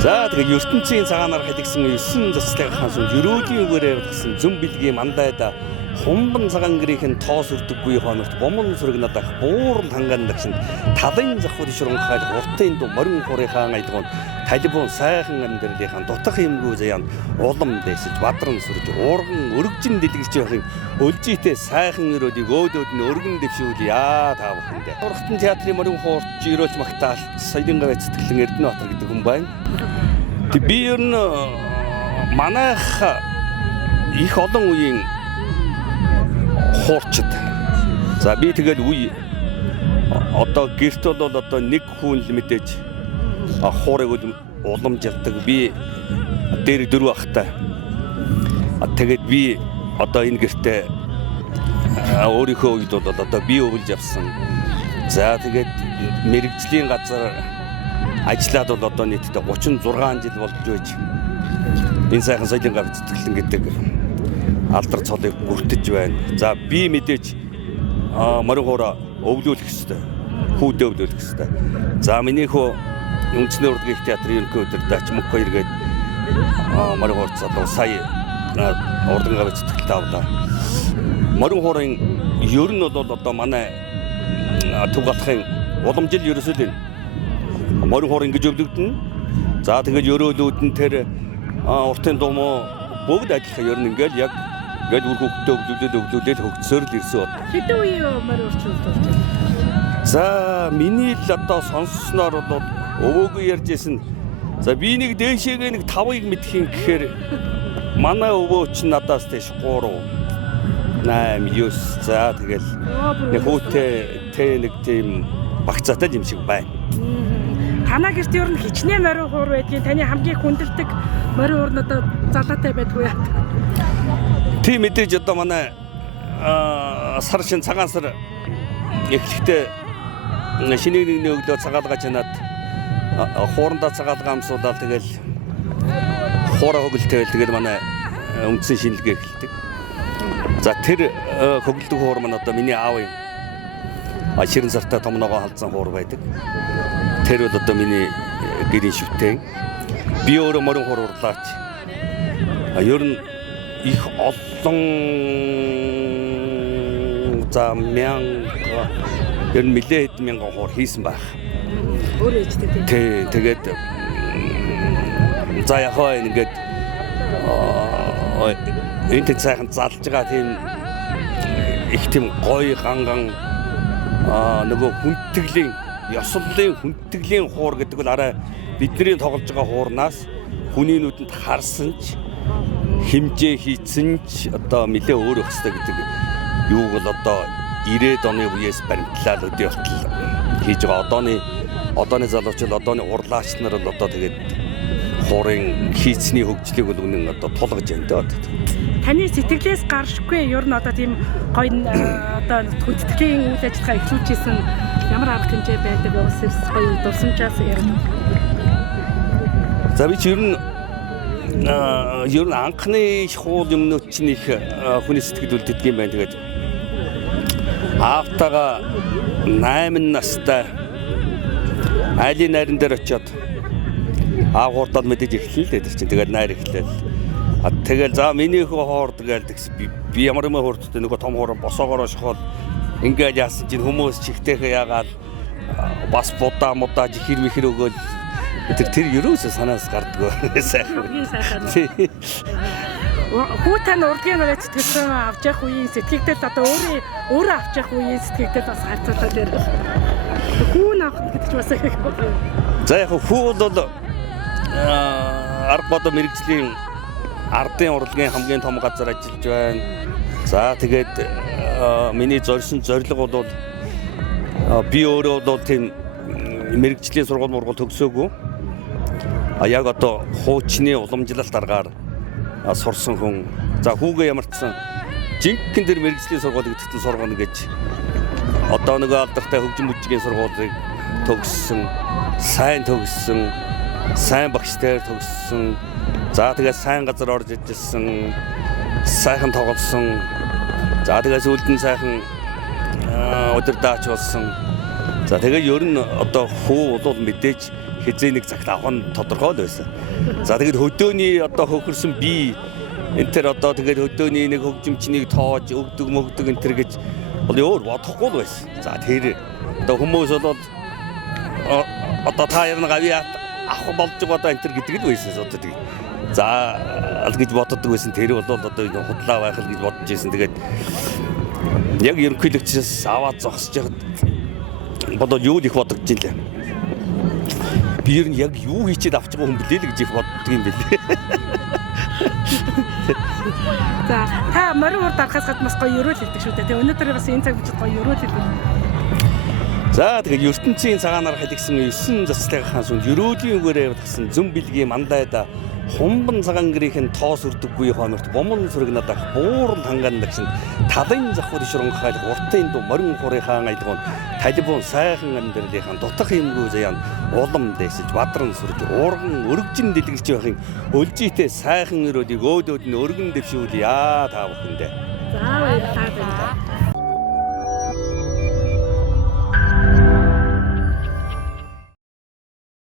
За тэгээ ертөнцийн цагаанаар халигсан 9 заслыг хаасан ерөөлийн үгээр тагсан зөв бэлгийн мандайда хумбан цагаан гэрийн тоос өрдөггүй хоногт бомон сүргнадах буурал ханган дагшин талын завхад шуранхай уртын дуу морин хуурын хаан айлгон талибун сайхан амьдралынхаа дутах юмгүй заяан улам дэсэж бадран сүрж уурган өргөжин дэлгэрч явахын өлжийтэй сайхан өрөөдийг өөдөөд нь өргөн дэвшүүлье та бүхэндээ. Урхтан театрын морин хуурч өрөөлж магтаал соёлын гавь сэтгэлэн Эрдэнэбаатар гэдэг хүн байна. Би ер нь манайх их олон үеийн хуурчд. За би тэгэл үе одоо гэрт бол одоо нэг хүн л мэдээж хуурыг уламжилдаг. Би дээр 4 ахтай. Тэгээд би одоо энэ гэртээ өөрийнхөө үед бол одоо би өвлж явсан. За тэгээд мэрэгжлийн газар ажиллаад бол одоо нийтдээ 36 жил болж байж энэ сайхан соёлын гавь сэтгэлэн гэдэг алдар цолыг бүртэж байна. За би мэдээж морин хуура өвлүүлэх ёстой. Хүүдээ өвлүүлэх ёстой. За миний хөө Үндэсний урлагийн театрын ерөнхий удирдагч Мөнх хоёр гээд морин хуурц одоо сая урлагийн гавь сэтгэлтэй авлаа. Морин хуурын ер нь бол одоо манай төв галахын уламжил ерөөсөө л морин хуур ингэж өвлөгдөн. За тэгэл өрөөлүүд нь тэр уртын думо бүгд адилхан ер нь ингээл яг үр хөвгтөө өвлүүлээд хөгцсөөр л ирсэн бод. Хэдэн үеийн морин хуурч болж байна? За миний л одоо сонссноор бол өвөөгөө ярьжсэн. За би нэг дээшээгээ нэг 5-ыг мэдхийн гэхээр манай өвөө ч надаас тийш 3 8 9 за тэгэл нэг хүүтэй нэг тийм багцаатай юм шиг байна. Танаа гэрт ер нь хичнээн морин хуур байдгийг таны хамгийн хүндэлдэг морин хуур нь одоо залаатай байдгүй яа? Тийм мэдээж одоо манай сар шин цагаан сар эхлэхдээ шинийг нэг өглөө цагаалгаж ханаад хуурандаа цагаалгаа амсуудаад тэгэл хуураа хөглөлтэй тэгэл манай үндсэн шинэлгээ эхэлдэг. За тэр хөглөдөг хуур маань одоо миний аав юм. Ширэн сартай том ногоо халдсан хуур байдаг. Тэр бол одоо миний гэрийн шүтэн. Би өөрөө морин хуур урлаач. Ер нь их олон за мянга ер нь нэлээд мянган хуур хийсэн байх. Өөрөө ичдэг тийм. Тэгээд за яхаа ингээд энэ сайхан залж байгаа тийм их тийм гоё ганган нөгөө хүндэтгэлийн ёслолын хүндэтгэлийн хуур гэдэг бол арай бидний тоглож байгаа хуурнаас хүний нүдэнд харсан ч хэмжээ хийцэн ч одоо нэлээ өөр өстэй гэдэг юу бол одоо 90-ад оны үеэс баримтлал өдөө болтол хийж байгаа. Одооны залуучууд одооны урлаач нар бол одоо тэгээд хуурын хийцний хөгжлийг бол үнэн одоо тулгаж байна даа. Таны сэтгэлээс гаршгүй ер нь одоо тийм гоё одоо хүндэтгэлийн үйл ажиллагаа эхлүүлжсэн ямар арга хэмжээ байдаг вэ? Гоё дурсамжаас ярина. За би ч ер нь анхны хуул юмнууд чинь их хүний сэтгэл үлддэг юм байна. Тэгээд аавтайгаа 8 настай айлын найран дээр очиод аав хурдаад мэдээж эхлэн л дээ чинь. Тэгээд найр эхлэв. Тэгэл за миний хөө хоорд гээл тэгс би ямар юм хуурдтай нөгөө том хуур босоогоор шохол ингээд яасан чинь хүмүүс чихтэйхээ яагаад бас будаа мудаа жихэр мэхэр өгөөл тэр ерөөсөө санаас гардгөө сайхан. Хүү тань урлагийн гавь сэтгэлдээ авч явах үеийн сэтгэлдээ одоо өөрөө авч явах үеийн сэтгэлдээ бас харьцуулаад ярих. Хүү навах гэдэг ч бас их байна. За яг хүү бол арга бод мэрэгжлийн ардын урлагийн хамгийн том газар ажиллаж байна. За тэгээд миний зорьсон зорилго бол би өөрөө бол тийм мэрэгжлийн сургууль төгсөөгүй. Яг одоо хуучны уламжлалт аргаар сурсан хүн. За хүүгээ ямарчсан жинхэнэ тэр мэрэгжлийн сургуулийг тэгтэн сургана гэж одоо нөгөө алдартай хөгжим бүжгийн сургуулийг төгссөн, сайн төгссөн, сайн багштай төгссөн. За тэгээд сайн газар орж ижсэн, сайхан тоглосон. За тэгээд сүүлд нь сайхан удирдаач болсон. За тэгээд ер нь одоо хүү бол мэдээж хизээ нэг цагт авах нь тодорхой л байсан. За тэгээд хөдөөний одоо хөхөрсөн бие энэ төр одоо тэгээд хөдөөний нэг хөгжимчнийг тоож өгдөг энэ төр гэж өөр бодохгүй л байсан. За тэр одоо хүмүүс бол одоо та ярина гавь авах болж байгаа одоо энэ төр гэдэг л байсан одоо тэгээд за аль гэж боддог байсан тэр бол одоо энэ худлаа байх л гэж бодож байсан. Тэгээд яг ерөнхийлөгчөөс аваад зогсож яхад бодоод юу их бодож илээ. Би ер нь яг юу хийчихэд авч байгаа хүн блээ л гэж их боддог юм билээ. За та морин урд арахаас гадна бас гоё ерөөл хэлдэг шүү дээ. Тэгээ өнөөдөр бас энэ цаг үечид гоё ерөөл хэлдэг. За тэгээд ертөнцийн цагаанаар хэлгсэн 9 заслын хаан сүнд ерөөлийн үгээрээ явуулсан зүм билгийн мандайда хумбан цагаан гэрийн тоос өрдөггүй хонорт бомон сүргнад ах буурал хангаан дагшин талын завхар ширэн хайл уртын дуу морин хурын хаан айлгон талибун сайхан амьдралынхан дутах юмгүй заяан улам дэсэж бадран сүрж уурган өргөжин дэлгэрч байхын өлжийтэй сайхан өрөөдийг өөдөөд нь өргөн дэвшүүлье та бүхэндээ. За